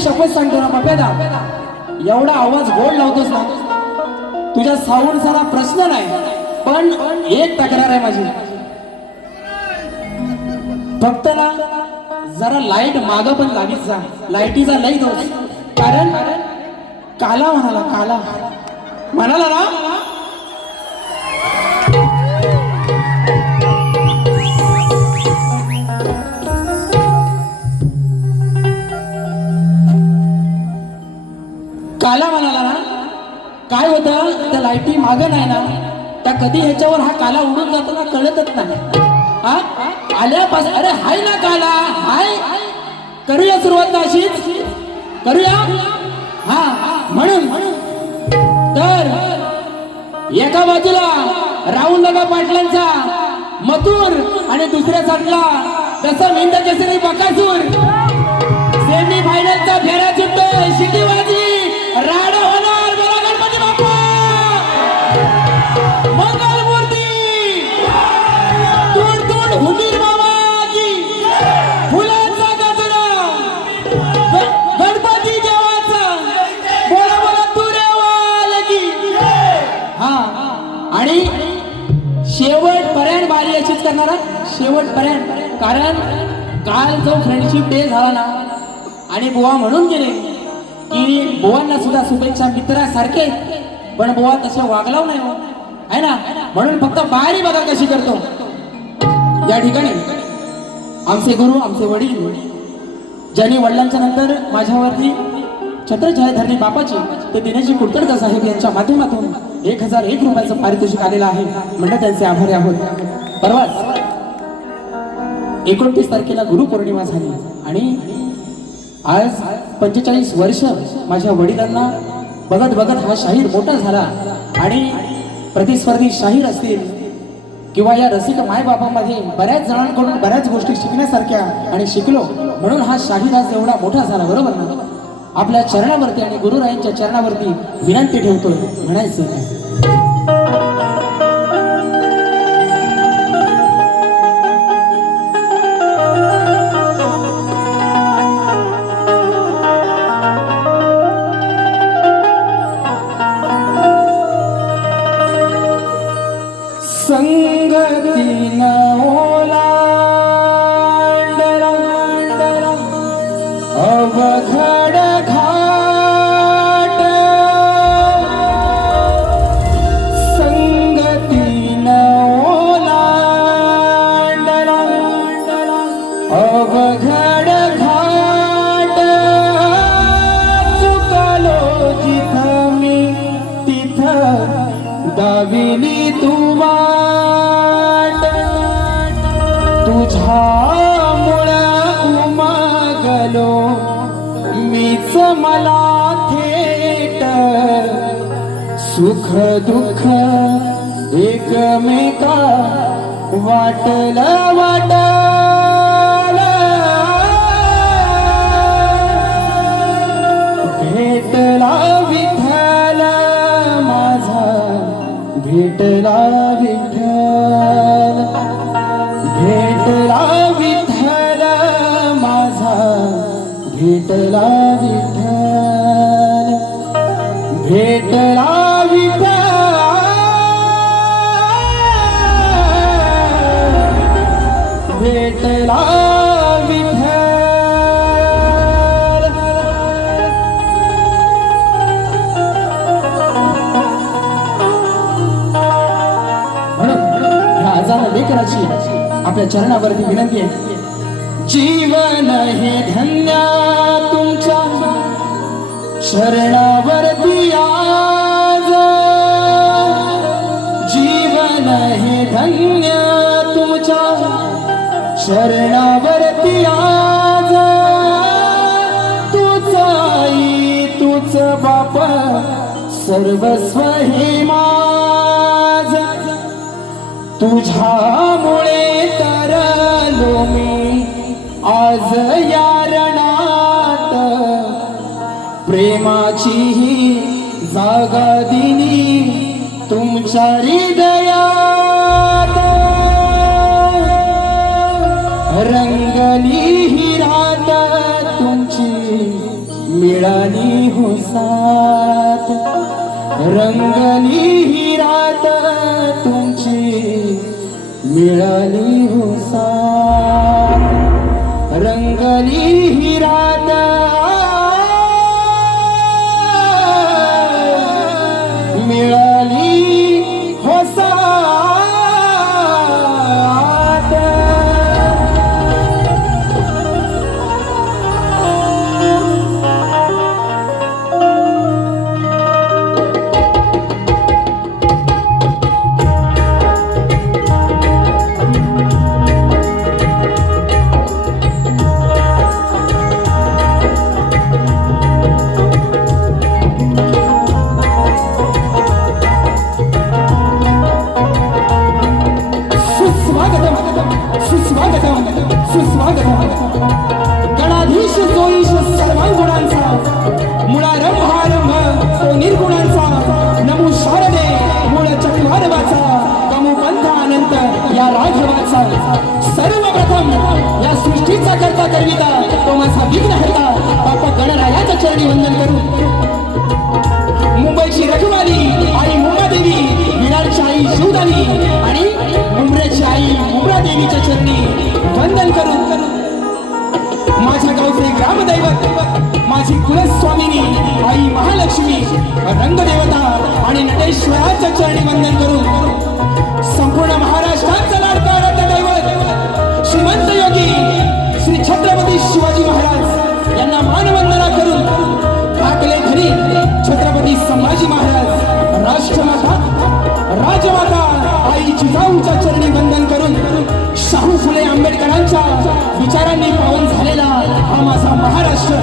शपथ सांगतो ना मपेदा, एवढा आवाज गोड लावतोस ना, तुझ्या साऊंडचा प्रश्न नाही, पण एक तक्रार आहे माझी. फक्त ना जरा लाईट माग पण लागीच जा, लाईटीचा लई दोष. कारण काला म्हणाला ना काय होतं त्या लाईटी माग नाही ना, त्या कधी ह्याच्यावर हा काला उडून जातो ना कळतच नाही. हा आल्यापासून अरे हाय ना काला हाय, करूया सुरुवात ना अशीच करूया. हा म्हणून तर एका बाजूला राहुल दादा पाटलांचा मथुर आणि दुसऱ्या साईडला तसं मिंद केसरी बकासूर. सेमी फायनलचा फेऱ्या सुटतोय, शिटी वाजली, राडा होणार. बोला गणपती बाप्पा मंगल मूर्ती, दूर दूर हुंदीर बाबाजी, फुलांचा गजरा, गणपती देवाचा. बोला बोला तुरेवाल की. हा आणि शेवट पर्यंत बारी अशीच करणार, शेवट पर्यंत. कारण काल जो फ्रेंडशिप डे झाला ना, आणि बुवा म्हणून गेले की बुवांना सुद्धा शुभेच्छा मित्रासारखे, पण बुवा तसे वागलाव नाही हो, आहे ना. म्हणून फक्त बारी बघा कशी करतो. या ठिकाणी आमचे गुरु आमचे वडील, ज्यांनी वडिलांच्या नंतर माझ्यावरती छत्रछाया धरली बापाची, ते दिनेशजी कुलकर्णी साहेब यांच्या माध्यमातून 1001 रुपयाचं पारितोषिक आलेलं आहे. म्हणून त्यांचे आभारी आहोत. परवाच 29 तारखेला गुरुपौर्णिमा झाली आणि आज 45 वर्ष माझ्या वडिलांना बघत बघत हा शाहीर मोठा झाला. आणि प्रतिस्पर्धी शाहीर असतील किंवा या रसिक मायबापामध्ये बऱ्याच जणांकडून बऱ्याच गोष्टी शिकण्यासारख्या आणि शिकलो, म्हणून हा शाहीर आज एवढा मोठा झाला. बरोबर ना. आपल्या चरणावरती आणि गुरुरायांच्या चरणावरती विनंती ठेवतोय, म्हणायचं संगतीन ओलांडला अवघड घाट, संगतीन ओलांडला अवघड घाट. चुकलो जिथं मी तिथं दाविली तू वाट, तुझ्यामुळं उमगलो मीच मला थेट, सुख दुःख एकमेका वाटलं भेटला विठ्ठल माझा, भेटला विठ्ठल, भेटला विठ्ठल माझा, भेटला विठ्ठल, भेटला विठ्ठल, भेटला विठ्ठल. लेकराची आपल्या चरणावरती विनंती आहे. जीवन हे धन्य तुमच्या शरणावरती आज, जीवन हे धन्य तुमच्या शरणावरती आज. तूच आई तूच बाप सर्वस्व हे माझ, तुझ्यामुळे तरलो मी आज या रणात. प्रेमाची ही जागा दिली तुमच्या हृदयात, रंगली ही रात तुमची हो साथ, रंगली ही रात तुमची मिळाली हो साथ, रंगली ही रात मिळाली हो साथ. गणाधीश जोईश सर्वांगुणांचा, मुळारंभ आरंभ तो निर्गुणांचा, नमो शारदे मूळ चक्रवारवाचा, कमू पंथ अनंत या राघवाचा. सर्वप्रथम या सृष्टीचा करता करविता तो माझा विघ्नहर्ता बाप्पा गणरायाचं चरणी वंदन करू. मुंबईची रखवाली आई मुंबादेवी, विरारची आई शिवदानी आणि मुंब्र्याची आई मुंब्रादेवीच्या चरणी वंदन करू. माझ्या गावचे ग्रामदैवत माझी कुलस्वामिनी आई महालक्ष्मी, रंगदेवता आणि नटेश्वराच्या चरणी वंदन करू. संपूर्ण महाराष्ट्राचा लाडका दैवत श्रीमंत योगी श्री छत्रपती शिवाजी महाराज यांना मानवंदना करून टाकले घरी छत्रपती संभाजी महाराज, राष्ट्रमाता राजमाता आई जिजाऊच्या चरणी वंदन करून शाहू फुले आंबेडकरांच्या विचारांनी पावन झालेला हा माझा महाराष्ट्र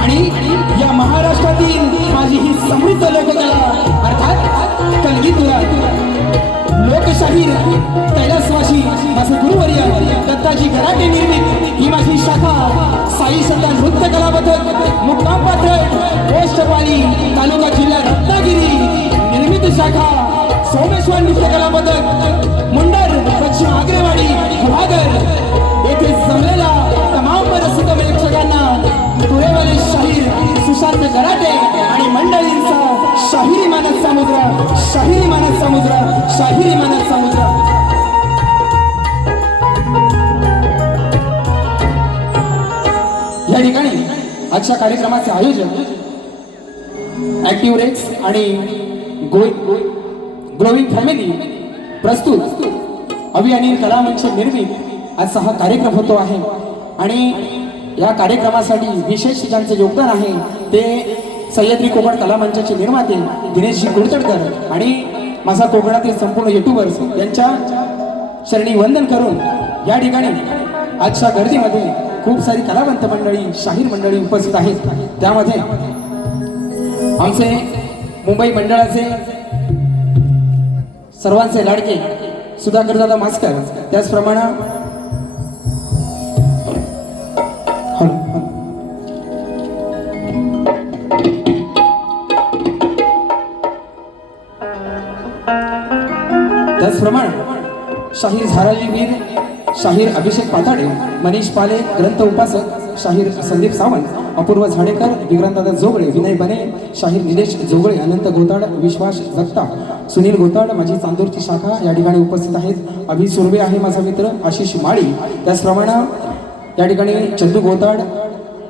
आणि या महाराष्ट्रातील माझी ही समृद्ध लोककला अर्थात कलगीतुरा, लोकशाहीर कैलासवासी माझे गुरुवर्य दत्ताजी गराटे निर्मित ही माझी शाखा साई सत्ता नृत्य कला पथक मुक्काम पाथक पोस्टवाली तालुका जिल्हा रत्नागिरी निर्मित शाखा सोमेश्वर नृत्य कला पथक मुंडर पश्चिम आग्रेवाडी गुहागर येथे जमलेला तमाम रसिक प्रेक्षकांना तुरेवाले शाहीर सुशांत गराटे आणि मंडळींचा शाहिरी मानस समुद्र, शाहिरी मानस समुद्र, शाहिरी मानस समुद्र. या ठिकाणी आजच्या कार्यक्रमाचे आयोजन ऍक्टिव्ह रेक्स आणि ग्रोविंग फॅमिली प्रस्तुत अभि अनिल कला मंच निर्मित आजचा हा कार्यक्रम होतो आहे. आणि या कार्यक्रमासाठी विशेष ज्यांचे योगदान आहे ते सह्याद्री कोकण कला मंचाचे निर्माते दिनेशजी कुडतडकर आणि माझा कोकणातील संपूर्ण युट्यूबर्स यांच्या चरणी वंदन करून या ठिकाणी आजच्या गर्दीमध्ये खूप सारी कलावंत मंडळी शाहीर मंडळी उपस्थित आहेत. त्यामध्ये आमचे मुंबई मंडळाचे सर्वांचे लाडके सुधाकर दादा मास्कर, त्याचप्रमाणे शाहीर झाराजी वीर, शाहीर अभिषेक पाताडे, मनीष पाले ग्रंथ उपासक, शाहीर संदीप सावंत, अपूर्व झाडेकर, विक्रांतदादा जोगळे, विनय बने, शाहीर निलेश जोगळे, अनंत गोताड, विश्वास जगताप, सुनील गोताड, माझी चांदूरची शाखा या ठिकाणी उपस्थित आहेत. अभि सुर्वे आहे माझा मित्र, आशिष माळी, त्याचप्रमाणे या ठिकाणी चंदू गोताड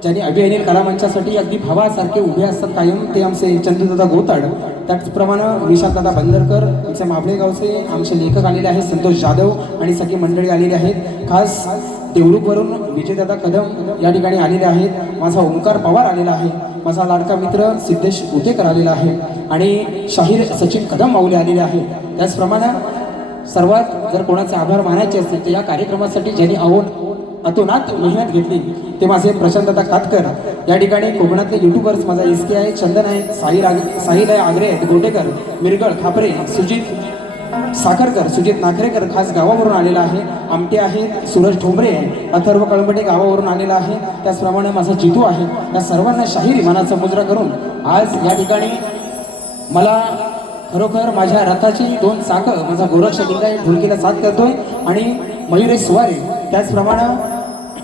ज्यांनी अभि अनिल कला मंचासाठी अगदी भावासारखे उभे असतात कायम, ते आमचे चंदूदादा गोताड. त्याचप्रमाणे विशाखदादा बंदरकर, आमचे मापळे गावचे आमचे लेखक आलेले आहेत, संतोष जाधव आणि सगळी मंडळी आलेली आहेत. खास देवळूकवरून विजयदादा कदम या ठिकाणी आलेले आहेत. माझा ओंकार पवार आलेला आहे, माझा लाडका मित्र सिद्धेश उतेकर आलेला आहे आणि शाहीर सचिन कदम माऊली आलेले आहे. त्याचप्रमाणे सर्वात जर कोणाचे आभार मानायचे असतील तर या कार्यक्रमासाठी ज्यांनी अतोनात मेहनत घेतली ते माझे प्रशांतदा कातकर, या ठिकाणी कोकणातले युट्यूबर्स माझा एसके आहे, चंदन आहे, साहिल आहे, आग्रे आहेत, गोटेकर, मिरगळ, खापरे, सुजित साखरकर, सुजित नाखरेकर खास गावावरून आलेला आहे, आमटे आहे, सूरज ठोंबरे आहे, अथर्व कळंबटे गावावरून आलेला आहे. त्याचप्रमाणे माझा जितू आहे. या सर्वांना शाहिरी मनाचा मुजरा करून आज या ठिकाणी मला खरोखर माझ्या रथाची दोन चाकं माझा गोरक्ष दिलाय ढोलकीला साथ करतोय आणि मयुरेश सुवारे, त्याचप्रमाणे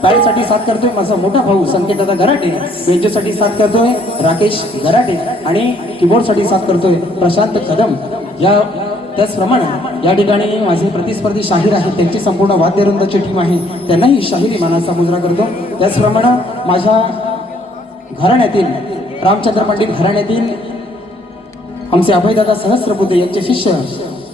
टाळीसाठी साथ करतोय माझा मोठा भाऊ संकेत दादा गराटे, बेंचसाठी साथ करतोय राकेश गराटे आणि कीबोर्डसाठी साथ करतोय प्रशांत कदम. या त्याचप्रमाणे या ठिकाणी माझे प्रतिस्पर्धी शाहीर आहेत, त्यांची संपूर्ण वाद्यवृंदाची टीम आहे, त्यांनाही शाहिरी मानाचा मुजरा करतो. त्याचप्रमाणे माझ्या घराण्यातील रामचंद्र पंडित घराण्यातील आमचे अभयदादा सहस्रबुद्धे यांचे शिष्य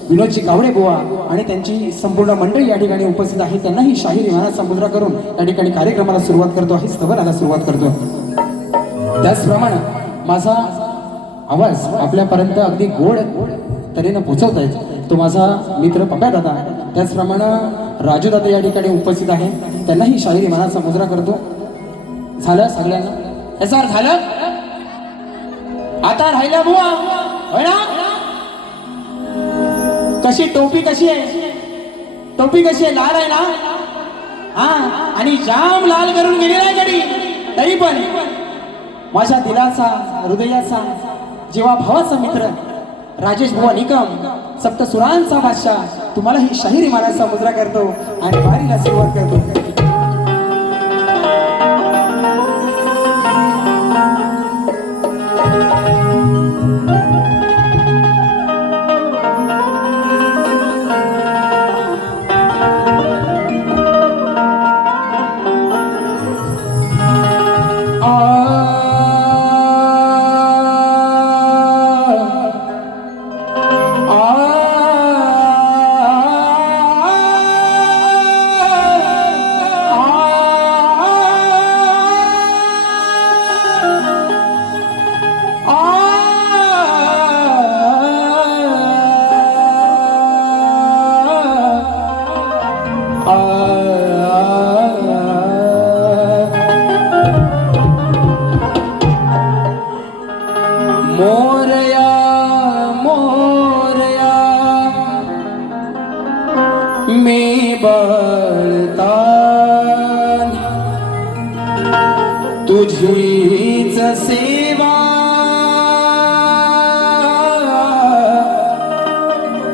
विनोदजी गावडे बुवा आणि त्यांची संपूर्ण मंडळी या ठिकाणी उपस्थित आहे, त्यांनाही शाहिरी मानाचा मुजरा करून या ठिकाणी कार्यक्रमाला सुरुवात करतो आहे, स्तवनाला सुरुवात करतो. त्याचप्रमाणे माझा आवाज आपल्यापर्यंत अगदी गोड तऱ्हेनं पोहोचवत आहे तो माझा मित्र पप्या दादा. त्याचप्रमाणे राजू दादा या ठिकाणी उपस्थित आहे, त्यांनाही शाहिरी मानाचा मुजरा करतो. झालं सगळ्यांना याचा झालं. आता राहिला बुवा होय ना. कशी टोपी कशी आहे, टोपी कशी आहे, लाल आहे ना. हा आणि जाम लाल करून गेलेला आहे गडी, तरी पण माझ्या दिलाचा हृदयाचा जेव्हा भावाचा मित्र राजेश बुवा निकम सप्तसुरांचा बादशाह तुम्हाला ही शाहिरी मानाचा मुजरा करतो आणि वारीला सुरुवात करतो. तुझीच सेवा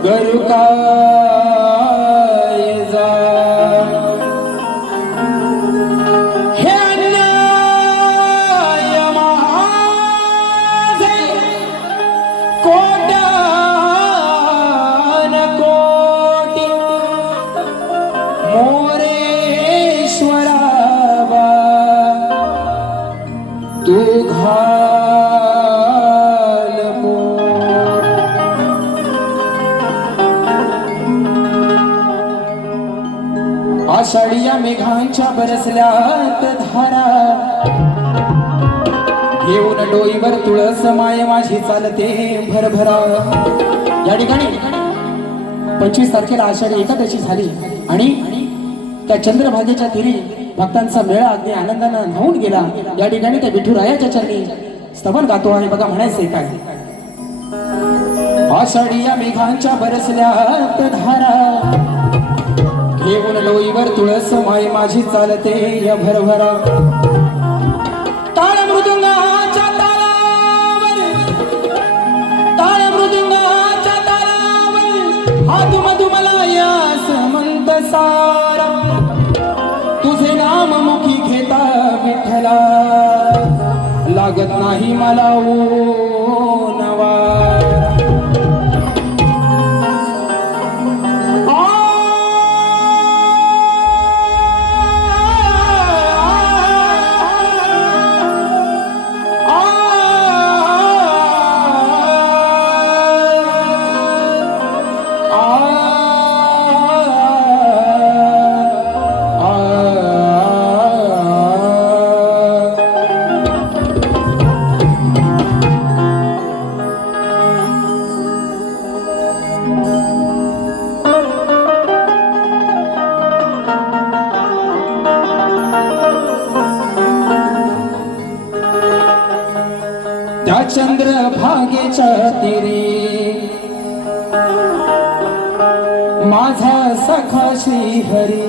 करू काय जा. हे अन्याय माझे कोट्यान कोटी मोरेश्वरा तू घाल मोर. आषाढीया मेघांच्या बरसल्यात धारा घेऊन डोईवर तुळस माय माझी चालते भरभरा. या ठिकाणी 25 तारखेला आषाढी एकादशी झाली आणि त्या चंद्रभागेच्या तीरी भक्तांचा मेळा अगदी आनंदानं न्हावून गेला. या ठिकाणी त्या विठुरायाच्या चरणी स्तवन गातो आहे. बघा म्हणायचंय काय. आषाढीया मेघांच्या बरसल्यात धारा घेऊन लोईवर तुळस माय माझी चालते या भरभरा. टाळ मृदुंगाच्या तालावर, टाळ मृदुंगाच्या तालावर हात मधुमला या समंत सारा तुझे नाम मुखी घेता विठ्ठला लागत नाही मला नवा. त्या चंद्रभागेच्या तीरी माझा सखा श्री हरी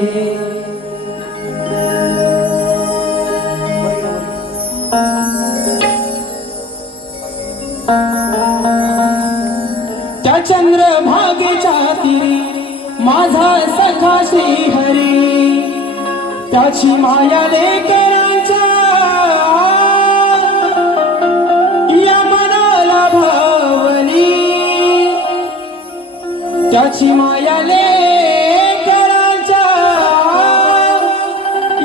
त्या चंद्रभागेच्या तीरी माझा सखा श्री हरी त्याची माया लेकरांच्या या मनाला भावली, त्याची माया लेकरांच्या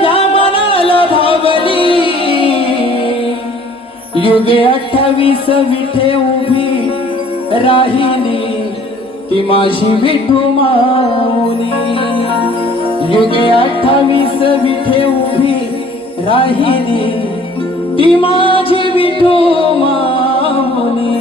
या मनाला भावली. युगे 28 विठे उभी राहिली ती माझी विठू माऊली. युगे 28 विठे उभी राहिली ती माझी विठू माऊली.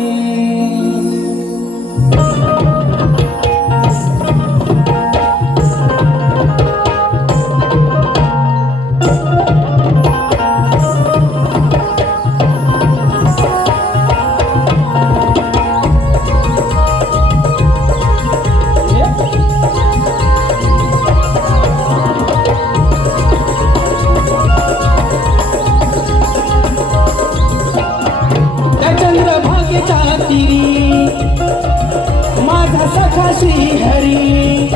माझा सखा श्रीहरी,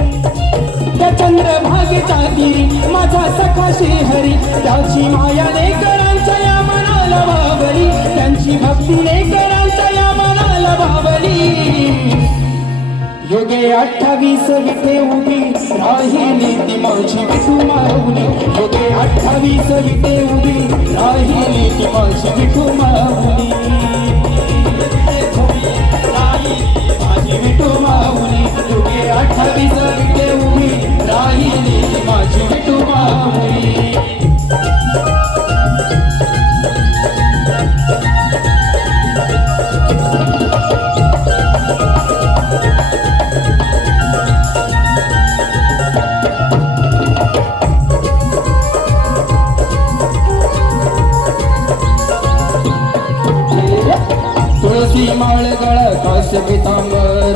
त्या चंद्रभागेच्या तीरी माझा सखा श्रीहरी. त्याची माया लेकरांच्या या मनाला भावली, त्यांची भक्ती लेकरांच्या या मनाला भावली. युगे 28 विठे उभी राहिली ती माझी विठू माऊली. युगे 28 विठे उभी राहिली ती माझी विठू माऊली. माझी विठू माऊली. युगे 28 विठे उभी राहिली माझी विठू माऊली. तुळसी माळ गळ कास पितांबर,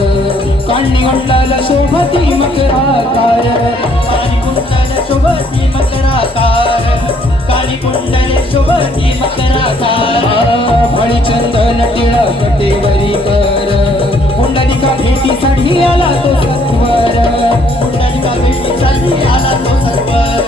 काणी कुंडल शोभती मकराकार. काणी कुंडल शोभती मकराकार, काणी कुंडल शोभती मकराकार. फळी चंदन टिळक कटेवरी कर, पुंडलिका भेटीसाठी आला तो सत्वर. पुंडलिका भेटीसाठी आला तो सत्वर,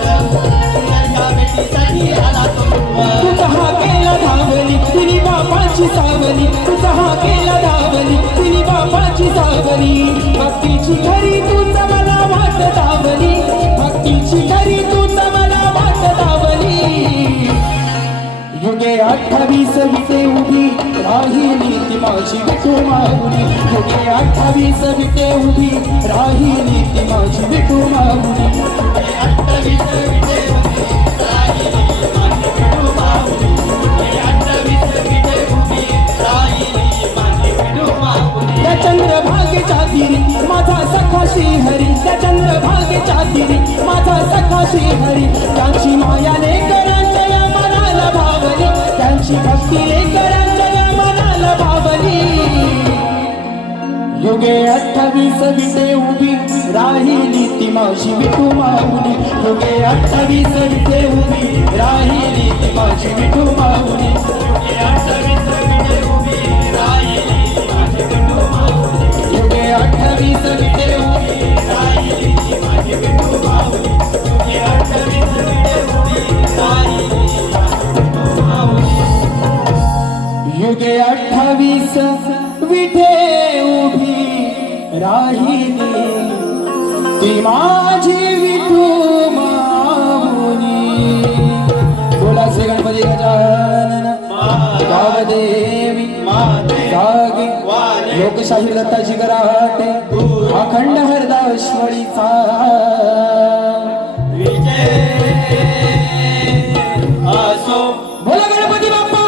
पुंडलिका भेटीसाठी आला तो सत्वर. तुझा हा केला धावली तिने बापाची सावली, तुझा हा केला धावली तिने बापाची सावली. भक्तीची खरी तूच मला वाट धावली, भक्तीची खरी तूच मला वाट धावली. युगे 28 विठे उभी राहिली ती माझी विठू माऊली. युगे 28 विठे उभी राहिली ती माझी विठू माऊली. 28 विठे उभी राहिली माझी विठू माऊली. 28 विठे उभी राहिली माझी विठू माऊली. त्या चंद्रभागेच्या तीरी माझा सखा श्रीहरी, त्या चंद्रभागेच्या तीरी माझा सखा श्रीहरी. त्याची माया लेकरांच्या या मनाला भावली, त्यांची भक्ती लेकरांच्या या मनाला भावली. युगे 28 विठे उभी राहिली ती माझी विठू माऊली. युगे 28 विठे उभी राहिली ती माझी विठू माऊली. युगे 28 विठे उभी राहिली माझी विठू माऊली. युगे 28 विठे उभी राहिली ती माझी विठू माऊली. युगे 28 विठे उभी राहिली माझी विठू माऊली. युगे 28 विठे उभी राहिली ती माझी विठू माऊली. बोला श्री गणपती गजानन गावदेवी जागे. लोकशाही दत्ताजी कराटे अखंड हरदाश्वरीचा विजय असो. बोला गणपती बाप्पा.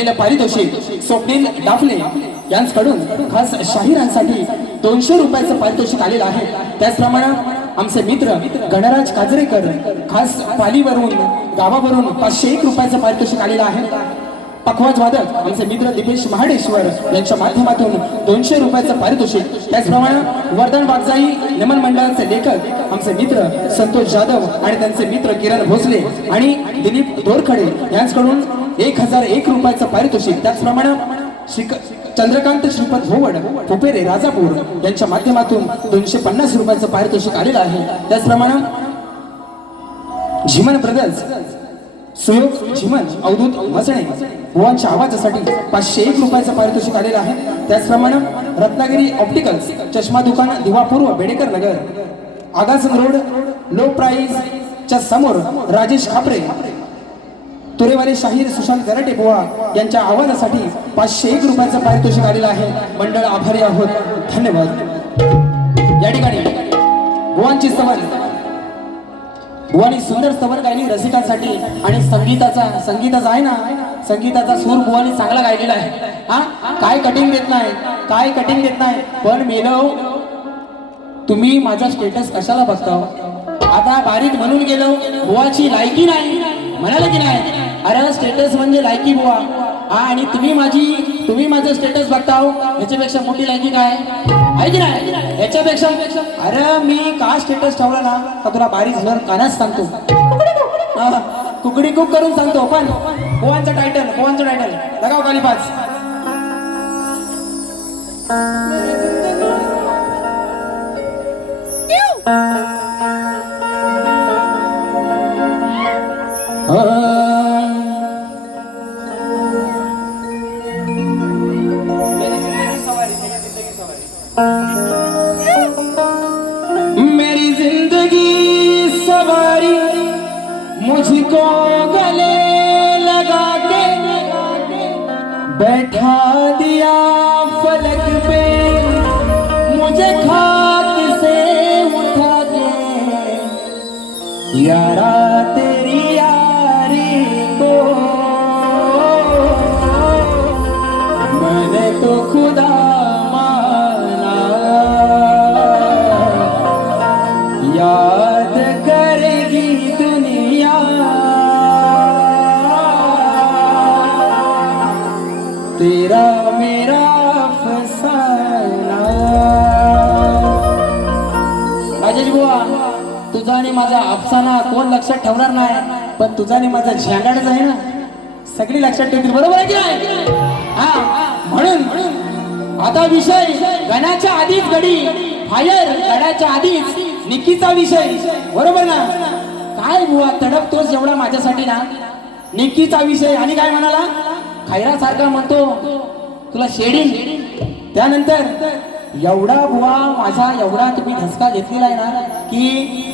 आलेलं पारितोषिक स्वप्नील डाफले यांच्याकडून खास शाहिरांसाठी 200 रुपयाचं पारितोषिक आलेलं आहे. त्याचप्रमाणे आमचे मित्र गणराज काजरेकर खास पालीवरून गावावरून 501 रुपयाचं पारितोषिक आलेलं आहे. पखवाज वादक आमचे मित्र दीपेश महाडेश्वर यांच्या माध्यमातून 200 रुपयाचं पारितोषिक. त्याचप्रमाणे वर्धन वागजाई नमन मंडळाचे लेखक आमचे मित्र संतोष जाधव आणि त्यांचे मित्र किरण भोसले आणि दिलीप दोरखडे यांच्याकडून 1001 रुपयाचं पारितोषिक. त्याचप्रमाणे चंद्रकांत श्रीपद भोवड फुपेरे राजापूर यांच्या माध्यमातून 250 रुपयाचं पारितोषिक आलेलं आहे. त्याचप्रमाणे झिमन ब्रदर्स सुयोग झिमन अवधूत मसणे बुवांच्या आवाजासाठी 501 रुपयाचं पारितोषिक आलेलं आहे. त्याचप्रमाणे रत्नागिरी ऑप्टिकल्स चष्मा दुकान दिवापूर्व बेडेकर नगर आगासन रोड लो प्राइस च्या समोर राजेश खापरे तुरेवाले शाहीर सुशांत गराटे बुवा यांच्या आवाजासाठी 501 रुपयाचं पारितोषिक आलेलं आहे. मंडळ आभारी आहोत. धन्यवाद. या ठिकाणी बुवांची सवल बुवानी सुंदर सवल गायली रसिकांसाठी आणि संगीताचा आहे ना संगीताचा सूर बुवानी चांगला गायलेला आहे. हा काय कटिंग देत नाही पण मेलो तुम्ही माझा स्टेटस कशाला बघता. आता बारीक म्हणून गेलो बुवाची लायकी नाही म्हणाला की नाही. अरे स्टेटस म्हणजे लायकी बुवा. हा आणि तुम्ही माझं स्टेटस बघताव याच्यापेक्षा मोठी लायकी काय आहे की नाही. याच्यापेक्षा अरे मी का स्टेटस ठेवला ना तर तुला बारीक झाल्यावर कानाच सांगतो. कुकडी कुक करून सांगतो. पण बुवांचं टायटल लगाव खाली 5. मेरी जिंदगी सवारी मुझको गले लगा के बैठा दिया फलक पे मुझे खाक से उठा के यारा तेरी यारी को मैंने तो खुदा याद करेगी दुनिया तेरा मेरा फसाना. राजेश बुवा तुझा आणि माझा अफसाना कोण लक्षात ठेवणार नाही पण तुझा आणि माझा झेंडाच आहे ना सगळी लक्षात ठेवतील. बरोबर आहे की नाही. हा म्हणून आता विषय गणाच्या आधीच गडी फायर गडाच्या आधीच निक्कीचा विषय. बरोबर ना. काय बुवा तडपतोस एवढा माझ्यासाठी ना. निक्कीचा विषय आणि काय म्हणाला खैरा सारखा म्हणतो तुला शेडिंग. त्यानंतर एवढा बुवा माझा एवढा तुम्ही धसका घेतलेला आहे ना की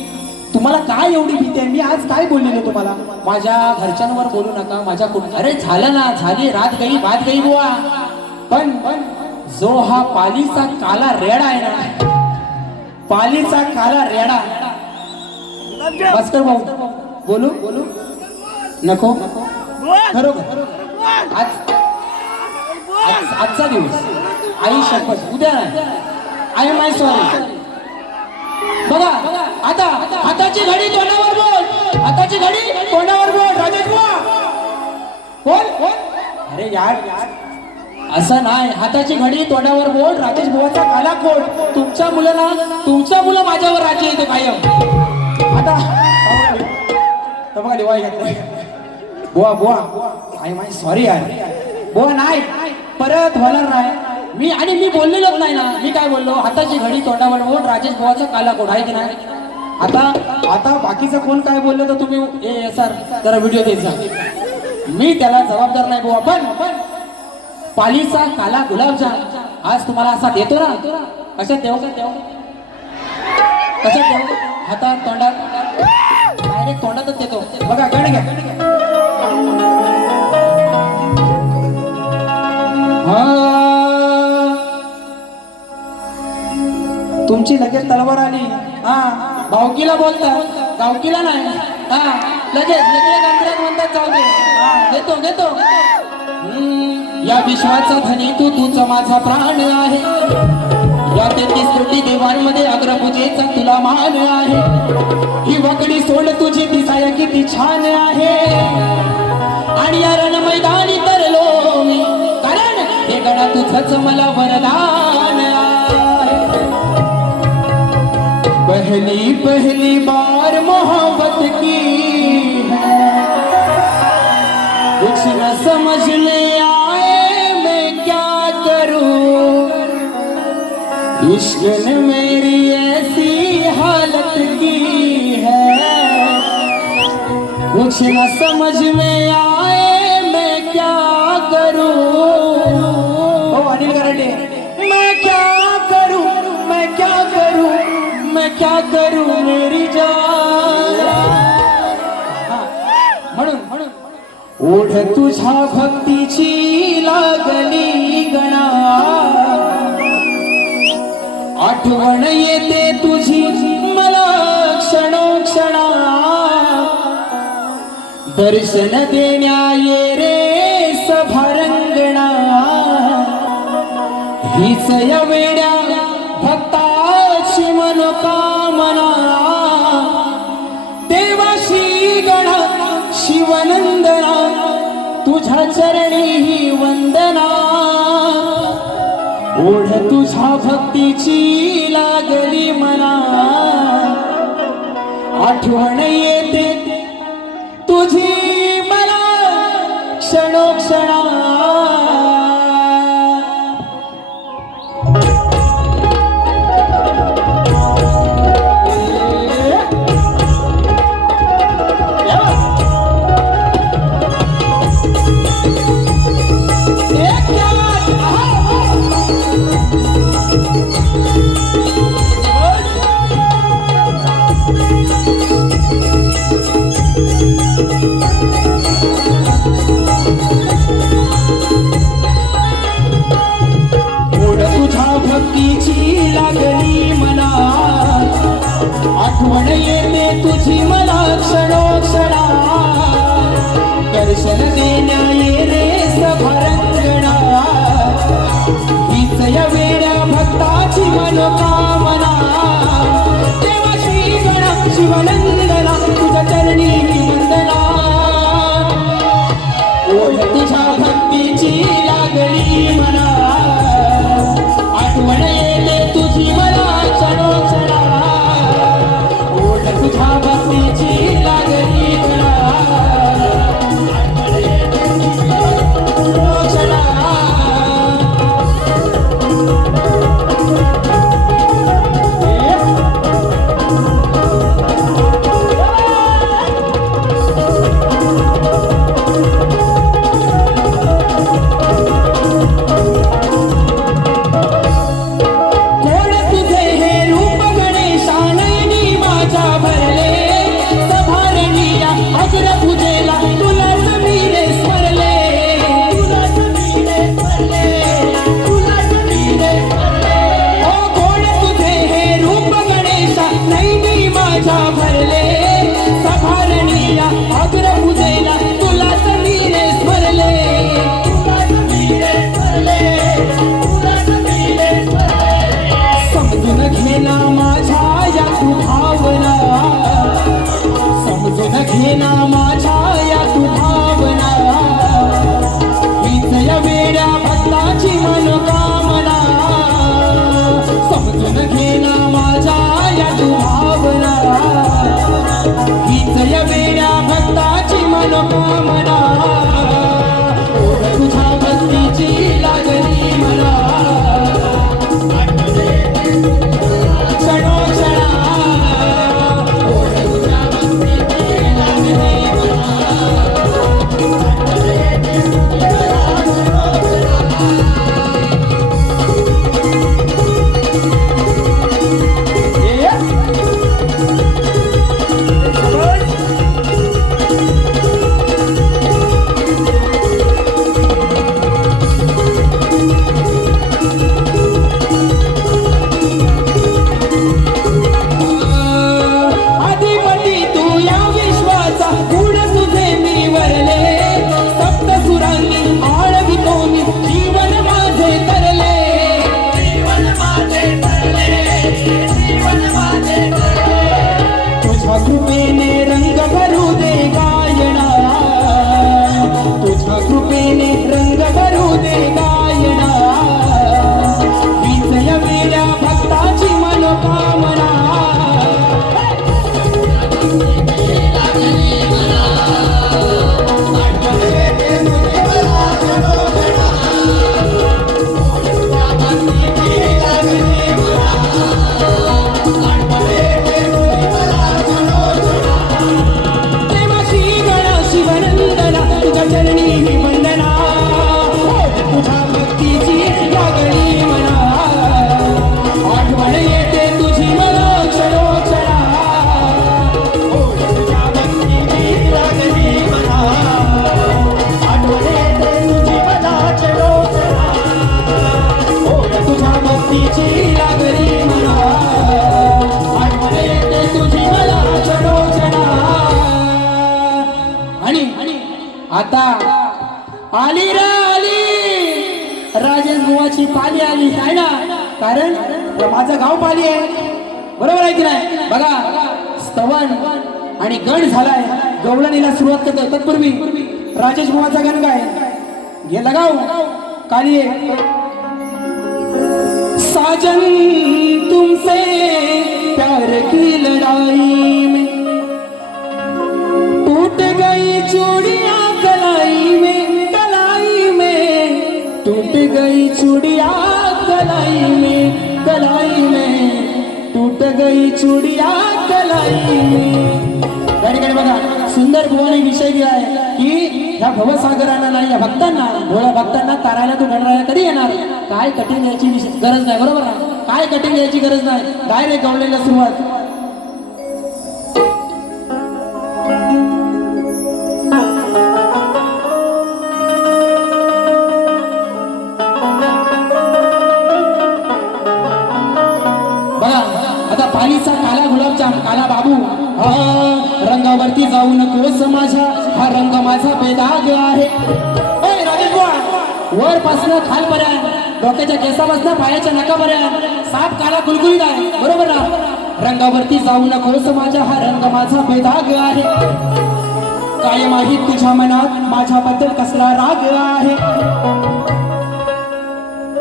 तुम्हाला काय एवढी भीती आहे. मी आज काय बोललेलो तुम्हाला माझ्या घरच्यांवर बोलू नका माझ्या अरे झालं ना झाली रात गई बात गई बुवा. पण जो हा पालीचा काला रेडा आहे ना पालीचा काला रेडा भास्कर भाऊ बोलू नको खरोखर आजचा दिवस आई शपथ उद्या आई माय सॉरी. बघा आता हाताची घडी तोंडावर बोल हाताची घडी तोंडावर बोल. राजेश बुवा बोल. अरे यार असं नाही हाताची घडी तोंडावर बोल. राजेश बुवाचा काला कोट तुमच्या मुलं माझ्यावर राज्य येतो कायम. आता बघा दिवाळी बुवा आय माय सॉरी यार बुवा नाही परत होणार नाही. मी बोललेलोच नाही ना. मी काय बोललो हाताची घडी तोंडावर बोल राजेश बुवाचा काला कोट आहे की नाही. आता बाकीचं कोण काय बोललं तर तुम्ही सर जरा व्हिडिओ द्यायचा मी त्याला जबाबदार नाही बुवा. पण पालीचा काला गुलाबजाम आज तुम्हाला असा देतो ना कशात देऊ हातात तोंडात डायरेक्ट तोंडातच देतो. बघा गाणी घ्या. तुमची लगेच तलवार आली. हा भावकीला बोलतात गावकीला नाही. हा लगेच अंतरात म्हणतात जाऊ दे. घेतो या विश्वाचा धनी तू, तुझा माझा प्राण आहे. या 33 कोटी देवांमध्ये अग्रपूजेचा तुला मान आहे. ही वाकडी सोड तुझी दिसाया किती छान आहे. आणि या रण मैदानी तरलो मी, कारण हे गणा तुझंच मला वरदान आहे. पहली पहली बार मोहब्बत की कुछ न समझ में आए मैं क्या करूं. इश्क ने मेरी ऐसी हालत की है. कुछ न समझ में आए मैं क्या करूं. ओ अनिल कराटे, मैं क्या करूं, मैं क्या करूं, मैं क्या करूं मेरी जान. म्हणून ओढ तुझ्या भक्तीची लागली गणा. आठवण येते तुझी मला क्षणोक्षणा. दर्शन देण्या ये रे सभारंगणा. हीच या वेड्या भक्ताची मनोकामना. देवाशी गणा शिवनंदना, तुझ्या चरणी ही वंदना. ओढ तुझ्या भक्तीची लागली मना. आठवण येते तुझी मला क्षणोक्षणा. भक्तीची लागली मना. आठवण येते तुझी मला क्षणोक्षणा. दर्शन देण्या ये रे सभारंगणा. हीच या वेड्या भक्ताची मनोकामना. देवाशी गणा शिवनंदना, तुझ्या चरणी वंदना. ओढ तुझ्या भक्तीची लागली मना. आठवण येते तुझी मला क्षणोक्षणा. ओढ तुझ्या भक्तीची लागली मला. आठवण येते तुझी मला क्षणोक्षणा. आता आली रे आली, राजेश बुवाची पाली आली आहे ना, कारण माझं गाव पाली आहे, बरोबर आहे की नाही? बघा स्तवन आणि गण झालाय, गवळणीला सुरुवात करतो. तत्पूर्वी राजेश बुवाचा गण काय घे लगाव कालिये. साजन तुमसे प्यार की लड़ाई में टूट गई चूड़ियां कलाई में, कलाई में टूट गई चूड़ियां कलाई में, कलाई में टूट गई चूड़ियां कलाई में. या ठिकाणी बघा सुंदर बुवाने विषय दिला आहे की ह्या भवसागरांना नाही, या भक्तांना, भोळ्या भक्तांना तारायला तू गणराया कधी येणार. काय कठीण यायची गरज नाही, बरोबर ना? काय कठीण यायची गरज नाही, डायरेक्ट गवळणीला सुरुवात. बघा आता पालीचा काला गुलाबजाम, काला बाबू. रंगावरती जाऊ नकोस माझ्या, हा रंग माझा बेदाग आहे. राजेश बुवा, वर पासनं खालपर्यंत, डोक्याच्या केसापासनं पायाच्या नकापर्यंत साप काला गुलगुलीत आहे, बरोबर ना? रंगावरती जाऊ नकोस माझ्या, हा रंग माझा बेदाग आहे. काय माहीत तुझ्या मनात माझ्याबद्दल कसला राग आहे.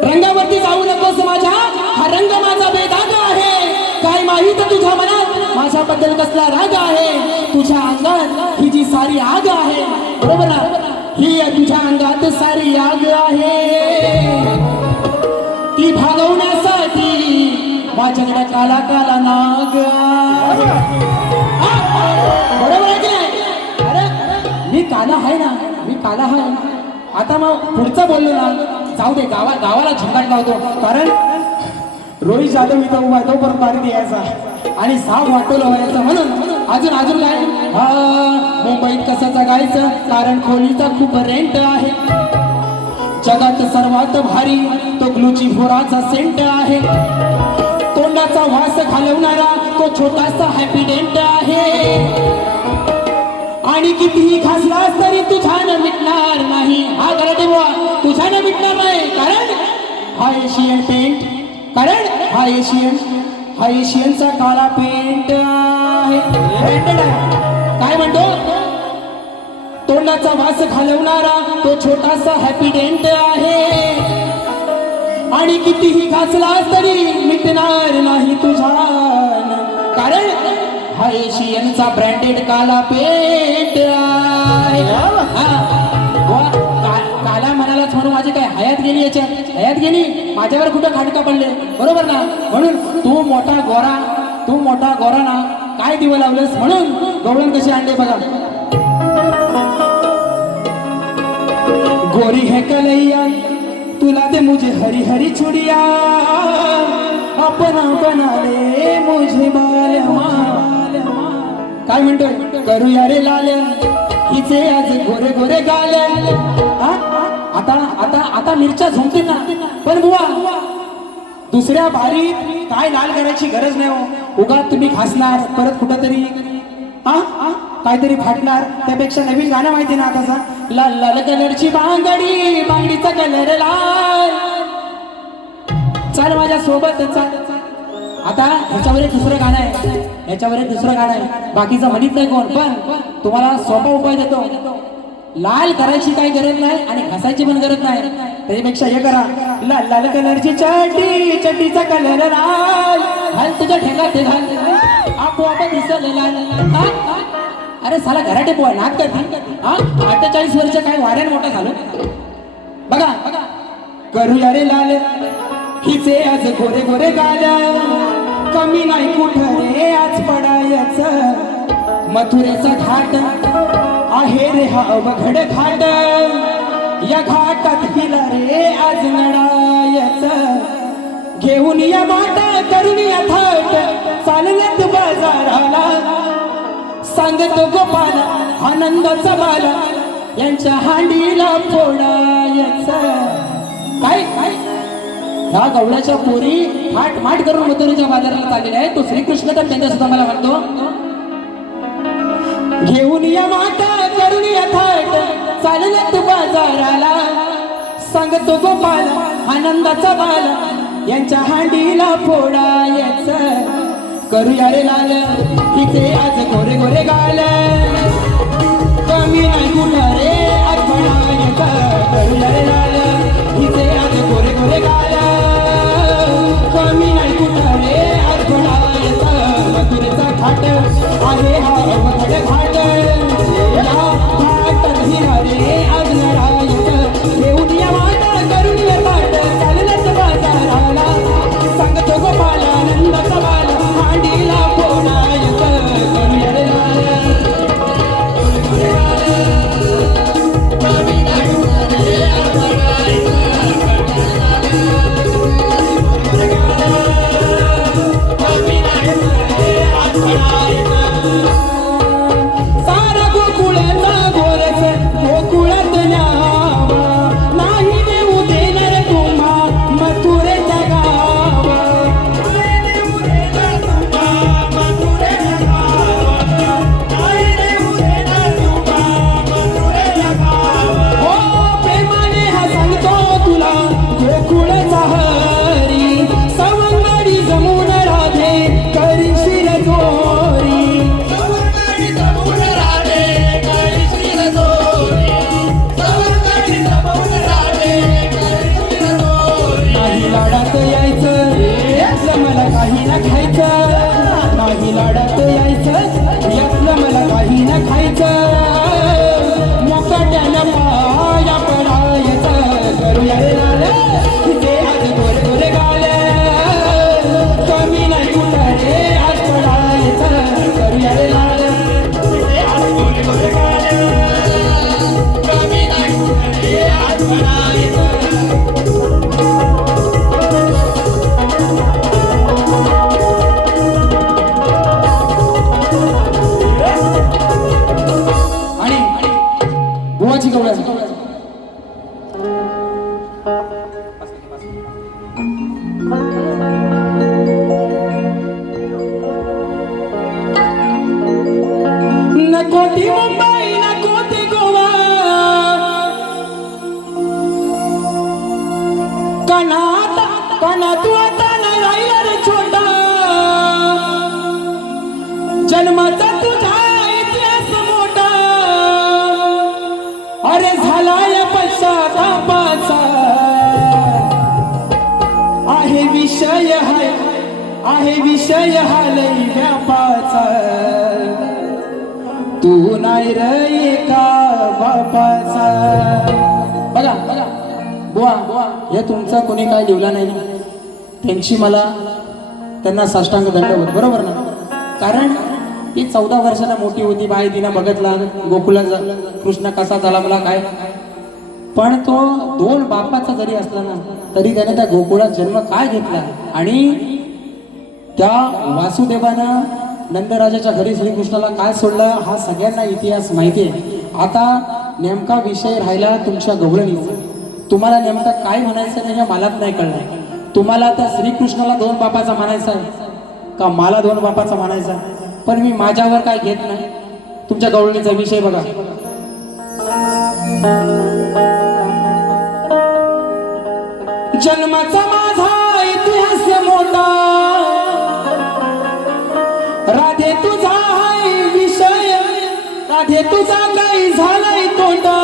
रंगावरती जाऊ नकोस माझ्या, हा रंग माझा बेदाग आहे. काय माहीत तुझ्या मनात माझ्याबद्दल कसला राग आहे. तुझ्या अंगात ही जी सारी आग आहे, बरोबर ना? ही तुझ्या अंगात सारी आग आहे, ती भागवण्यासाठी माझ्याकडे काला काला नाग. बरोबर आहे की नाही? अरे मी काला आहे ना, मी काला आहे. आता मग पुढचं बोललो ना, जाऊ दे, गावाला झिंगाट लावतो, कारण रोहित जाधव इथं उभा तो परत पारी यायचा आणि साप वाटोलं व्हायचं. म्हणून अजून काय, मुंबईत कसं जगायचं, कारण खोलीचा खूप रेंट आहे. जगात सर्वात भारी तो ग्लुची फोराचा सेंट आहे. तोंडाचा वास घालवणारा तो छोटासा हॅपी डेंट आहे. आणि कितीही घासलास तरी तुझ्यानं मिटणार नाही, हा गराटे बुवा, तुझ्यानं मिटणार नाही. कारण हा एशियन पेंट, कारण हा एशियनचा काला पेंट आहे. काय म्हणतो, तोंडाचा वास घालवणारा तो छोटासा हॅपी डेंट आहे. आणि कितीही घासलास तरी मिटणार नाही तुझा, कारण हा एशियनचा ब्रँडेड काला पेंट आहे. काला म्हणालाच म्हणून माझी काय हयात गेली, याच्यात हयात गेली, माझ्यावर कुठं खाडका पडले, बरोबर ना? म्हणून तू मोठा गोरा ना, काय दिवं लावलंस, म्हणून गवळण कशी आणले बघा. गोरी है कलैया तुला दे मुझे हरी हरी चुड़िया, अपना बना ले मुझे बालमा. काय म्हणतोय, करूया रे लाल्या हिचे आज गोरे गोरे गाल. आता मिरच्या झोंबतील ना, पण बुवा दुसऱ्या भारीत काय लाल करायची गरज नाही हो. उगा तुम्ही खासणार, परत कुठंतरी काहीतरी फाटणार. त्यापेक्षा नवीन गाणं माहिती ना आताचा, लाल लाल कलरची बांगडी, बांगडीचा कलर लाल, चाल माझ्या सोबत चाल. आता ह्याच्यावर एक दुसरं गाणं आहे, बाकीचं म्हणत नाही कोण, पण तुम्हाला सोपा उपाय देतो. लाल करायची काही गरज नाही आणि घासायची पण गरज नाही. त्याच्यापेक्षा हे करा, लाल लाल कलरची चड्डी, चड्डीचा कलर लाल, घाल तुझ्या ठेंगा ते घाल, आपोआप दिसल लाल. अरे साला घराटे पोहा नाक करते. 48 वर्ष काय वाड्यान मोठा झालो. बघा करूया रे लाल हिचे आज गोरे गोरे गाल, कमी नाही कुठं रे आज पडायच. मथुरेचा घाट आहे रे हा अवघड घाट, या घाटात हिला रे आज लढायच. घेऊन या माटा करून या थाट, चालल्यात बाजाराला, सांगतो गोपाला आनंदाचा बाला, यांच्या हांडीला फोडायच. काय ह्या गवळ्याच्या पोरी माठ माठ करून मथुरेच्या बाजाराला चाललेल्या आहे. तो श्रीकृष्ण तर त्यांच्या सुद्धा मला म्हणतो, घेऊन या माटा करून या थाट, बाजाराला सांगतो गोपाल आनंदाचा बाल यांच्या हांडीला फोडायचं करूया रे लाल तिचे आज गोरे गोरे गाल कमी नाही कुठं रे आज म्हणायचं करूया रे लाल तिचे आज गोरे गोरे गाल कमी नाही कुठं रे आज म्हणायचं मथुरेचा घाट आहे हा अवघड घाट या घाटात हिरा रे आज लढायचं घेऊन या वाट करून या पाठ चाललंच बाजाराला सांगतो गोपाल आनंदाचा बाल हांडीला फोडायचं करूया रे लाल सारा गोकुळाचा गोरस गोकुळात न्यावा नाही देऊ देणार तुम्हा मथुरेच्या गावा हो प्रेमाने हा सांगतो तुला गोकुळचा हरी सवंगडी जमून राधे करशील जोरी नाही लाडात यायचं यातलं मला काही ना खायचं नाही लाडात यायचं यातलं मला काही ना खायचं मोकाट्यानं पाया पडायचं करूया रे लाल तिथे आज गोरे गोरे गाल कमी नाही कुठं रे आज पडायचं करूया रे लाल तिथे आज गोरे गोरे गाल कमी नाही कुठं रे आज पडायचं आणि बुवाची गवळ्या नको ती मुंबई नको ती गोवा कना तू आता नाही राहिला रे छोटा जन्माचा तुझा इतिहास मोठा अरे झालाय पश्चातापाचा आहे विषय हा लई व्यापाचा तू नाही रे का बापाचा बघा बुवा हे तुमचा कोणी काय लिहिला नाही त्यांची मला त्यांना साष्टांग दंडवत बरोबर ना कारण ती 14 वर्षाला मोठी होती बाई तिनं बघितला गोकुला कृष्ण कसा झाला मला काय पण तो 2 बापाचा जरी असला ना तरी त्याने त्या गोकुळात जन्म काय घेतला आणि त्या वासुदेवानं नंदराजाच्या घरी श्रीकृष्णाला काय सोडलं हा सगळ्यांना इतिहास माहिती आहे आता नेमका विषय राहिला तुमच्या गवळणीचा तुम्हाला नेमका काय म्हणायचं नाही हे मलाच नाही कळलं तुम्हाला त्या श्रीकृष्णाला 2 बापाचा म्हणायचा आहे का मला 2 बापाचा म्हणायचा पण मी माझ्यावर काय घेत नाही तुमच्या गवळणीचा विषय बघा जन्माचा माझा इतिहास मोठा राधे तुझा आहे विषय राधे तुझा काही झालाय तोंडा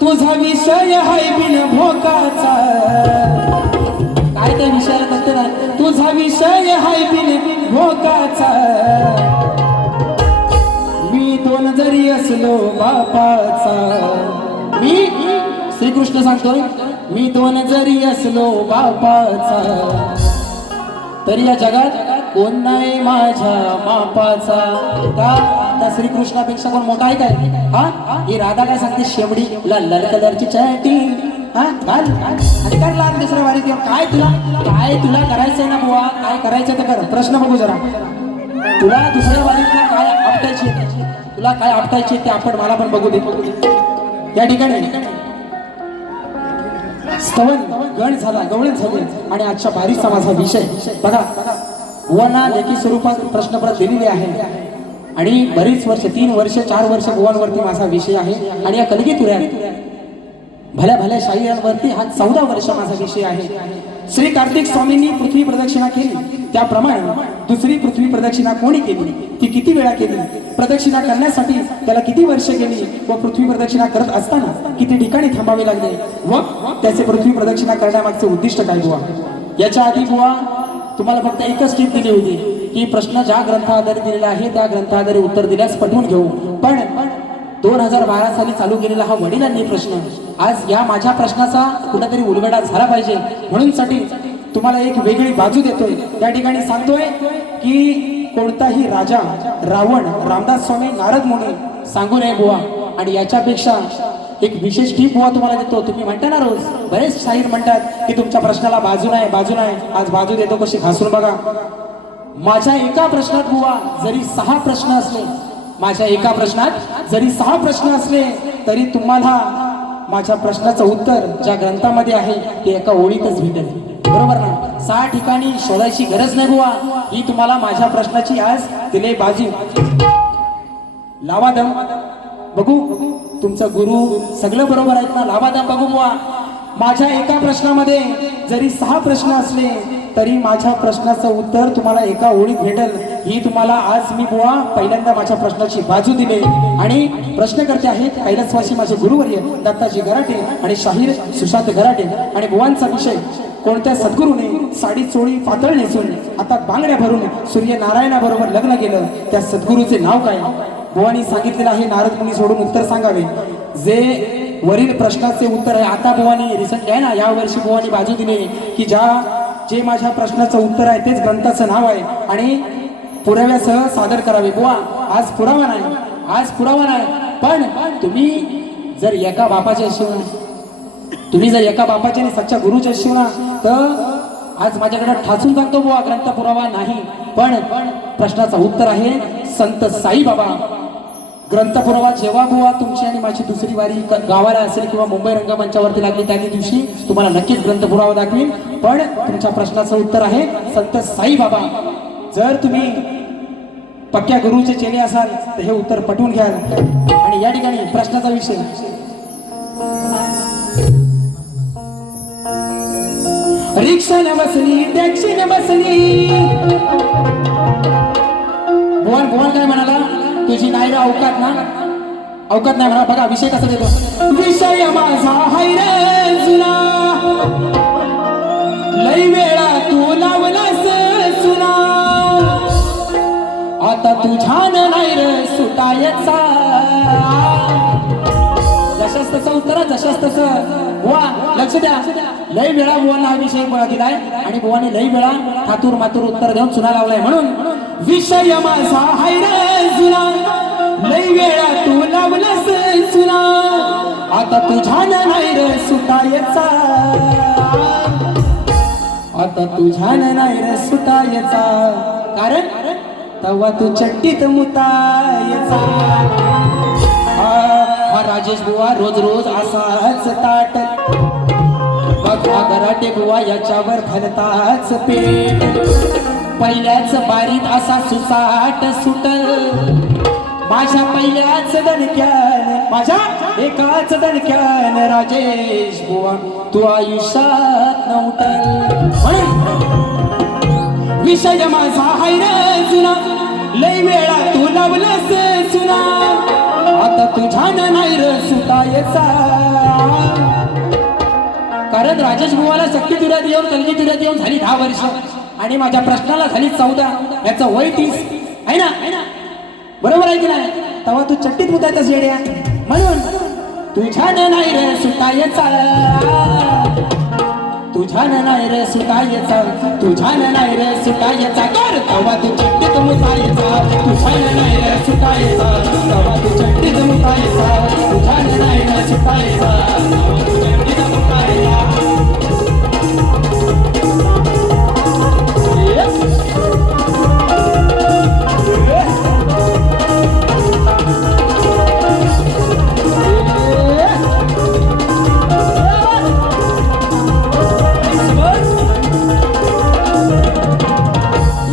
तुझा विषय आहे बिन भोकाचा काय त्या विषयाला म्हणते ना तुझा विषय आहे बिन भोकाचा मी 2 जरी असलो बापाचा मी श्रीकृष्ण सांगतोय मी 2 जरी असलो बापाचा तरी या जगात कोण नाही माझ्या मापाचा का त्या श्रीकृष्णापेक्षा कोण मोठा आहे काय हा ही राधा काय सांगते शेवडी लाल कलरची चॅटी हा घाल आणि काय लाल दुसऱ्या वारीत काय तुला करायचंय ना बुवा काय करायचं ते कर प्रश्न बघू जरा तुला दुसऱ्या वारीत काय आपटायचे तुला काय आपटायचे ते आपण मला पण बघू दे या ठिकाणी स्तवन गण झाला गवळण झाले आणि आजच्या बारीचा माझा विषय बघा वना लेखी स्वरूपात प्रश्नपत्र दिलेले आहे आणि बरीच वर्ष 3 वर्ष 4 वर्ष बुवांवरती माझा विषय आहे आणि या कलगीतुऱ्यात भल्या भल्या शाहिरांवरती हा 14 वर्ष माझा विषय आहे. श्री कार्तिक स्वामींनी पृथ्वी प्रदक्षिणा केली त्याप्रमाणे दुसरी पृथ्वी प्रदक्षिणा कोणी केली, ती किती वेळा केली, प्रदक्षिणा करण्यासाठी त्याला किती वर्ष गेली व पृथ्वी प्रदक्षिणा करत असताना किती ठिकाणी थांबावे लागले व त्याचे पृथ्वी प्रदक्षिणा करण्यामागचे उद्दिष्ट काय बुवा. याच्या आधी बुवा तुम्हाला फक्त एकच टीप दिली होती की प्रश्न ज्या ग्रंथाआधारे दिलेला आहे त्या ग्रंथाआधारे उत्तर दिल्यास पटवून घेऊ. पण 2012 साली चालू केलेला हा वडिलांनी प्रश्न आज या माझ्या प्रश्नाचा कुठेतरी उलगडा झाला पाहिजे म्हणून साठी तुम्हाला एक वेगळी बाजू देतोय. या ठिकाणी सांगतोय की कोणताही राजा रावण रामदास स्वामी नारद मुनी सांगू नये बुवा. आणि याच्यापेक्षा एक विशेष टीप बुवा तुम्हाला देतो. तुम्ही म्हणता ना रोज बरेच शाहीर म्हणतात की तुमच्या प्रश्नाला बाजू नाही बाजू नाही, आज बाजू देतो कशी घासून बघा. माझ्या एका प्रश्नात बुवा जरी 6 प्रश्न असले, माझ्या एका प्रश्नात जरी 6 प्रश्न असले तरी तुम्हाला माझ्या प्रश्नाचं उत्तर ज्या ग्रंथामध्ये आहे ते एका ओळीतच भेटेल. बरोबर ना? 6 ठिकाणी शोधायची गरज नाही बुवा. ही तुम्हाला माझ्या प्रश्नाची आज दिले बाजू. लावा दम बघू, तुमचा गुरु सगळं बरोबर आहेत ना? लावा दम बघू बुवा. माझ्या एका प्रश्नामध्ये जरी 6 प्रश्न असले तरी माझ्या प्रश्नाचं उत्तर तुम्हाला एका ओळीत भेटेल. ही तुम्हाला आज मी बुवा पहिल्यांदा माझ्या प्रश्नाची बाजू दिली. आणि प्रश्नकर्ते आहेत कैलासवासी माझे गुरुवर्य दत्ताजी गराटे आणि शाहीर सुशांत गराटे. आणि बुवांचा विषय कोणत्या सद्गुरूने साडी चोळी पातळ नेसून हातात बांगड्या भरून सूर्यनारायणाबरोबर लग्न केलं त्या सद्गुरूचे नाव काय. बुवांनी सांगितलेलं आहे नारद मुनी सोडून उत्तर सांगावे. जे वरील प्रश्नाचे उत्तर आहे आता बुवांनी रिसेंट आहे ना या वर्षी बुवांनी बाजू दिली की जे माझ्या प्रश्नाचं उत्तर आहे तेच ग्रंथाचं नाव आहे आणि पुराव्यासह सादर करावे. बुवा आज पुरावा नाही, आज पुरावा नाही. पण तुम्ही जर एका बापाच्या आणि सच्च्या गुरुच्या शिवना तर आज माझ्याकडे ठासून सांगतो बुवा ग्रंथ पुरावा नाही पण प्रश्नाचं उत्तर आहे संत साईबाबा. ग्रंथ पुरावा जेव्हा बुवा तुमची आणि माझी दुसरी वारी गावाला असेल किंवा मुंबई रंगमंचावरती लागली त्या दिवशी तुम्हाला नक्कीच ग्रंथ पुरावा दाखवीन. पण तुमच्या प्रश्नाचं उत्तर आहे संत साईबाबा. जर तुम्ही पक्क्या गुरुचे चेले असाल तर हे उत्तर पटवून घ्याल. आणि या ठिकाणी प्रश्नाचा विषय रिक्षा न बसली टॅक्सी न बसली. बुवान काय म्हणाला, तुझी नाही रे अवकात ना, अवकात नाही म्हणा. बघा विषय कसा देतो. विषय माझा हाय रे जुना, लई वेळा तू लावलास सुना, आता तुझ्यान नाही रे सुटायचा. जशाच तसं उत्तर, जशाच तसं. बुवा लक्ष द्या, लई वेळा बुवांना हा विषय दिलाय आणि बुवाने लई वेळा थातूर मातूर उत्तर देऊन चुना लावलाय. म्हणून विषय माझा हाय रे जुना, लई वेळा तू लावलास सुना, आता तुझ्यान नाही रे सुटायचा, आता तुझ्यान नाही रे सुटायचा. कारण तवा तू चट्टीत मुतायचा. हा राजेश बुवा रोज रोज असाच ताट, बघा गराटे बुवा याच्यावर घालताच पेट. पहिल्याच बारीत असा सुसाट सुटल, माझ्या पहिल्याच दणक्यान, माझ्या एकाच दणक्यान राजेश बुवा तू आयुष्यात नव्हतं. विषय माझा हाय रे जुना, लई वेळा तू लावलंस सुना, आता तुझ्यान नाही रे सुटायचा. कारण राजेश बुवाला शक्ती तुऱ्यात येऊन कलगी तुऱ्यात येऊन झाली 10 वर्ष आणि माझ्या प्रश्नाला झाली 14. याचं वय 30 आहे ना, बरोबर आहे की नाही. तेव्हा तू चट्टीत मुतायचा येड्या. म्हणून तुझ्यान नाही रे सुटायचा, तुझ्यान नाही रे सुटायचा, तुझ्यान नाही रे सुटायचा. कर तेव्हा तू चट्टीत मुतायचा, तुझ्यान नाही रे सुटायचा, तेव्हा तू चट्टीत मुतायचा, तुझ्यान नाही रे सुटायचा, तेव्हा तू चट्टीत मुतायचा.